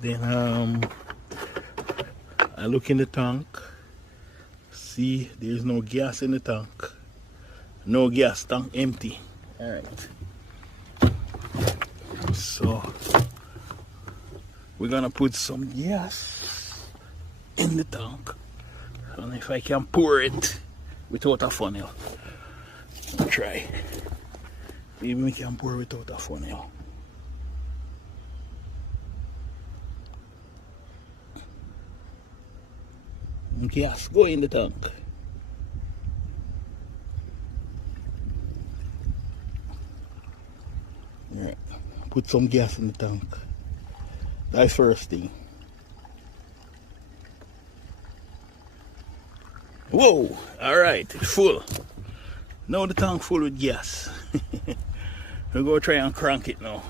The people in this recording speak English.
Then I look in the tank. See, there's no gas in the tank. No gas, tank empty. Alright. So we're gonna put some gas in the tank. And if I can pour it without a funnel. I'll try. Maybe we can pour without a funnel. Gas go in the tank. Right. Put some gas in the tank. That's first thing. Whoa! Alright, it's full. Now the tank full with gas. We're going to try and crank it now.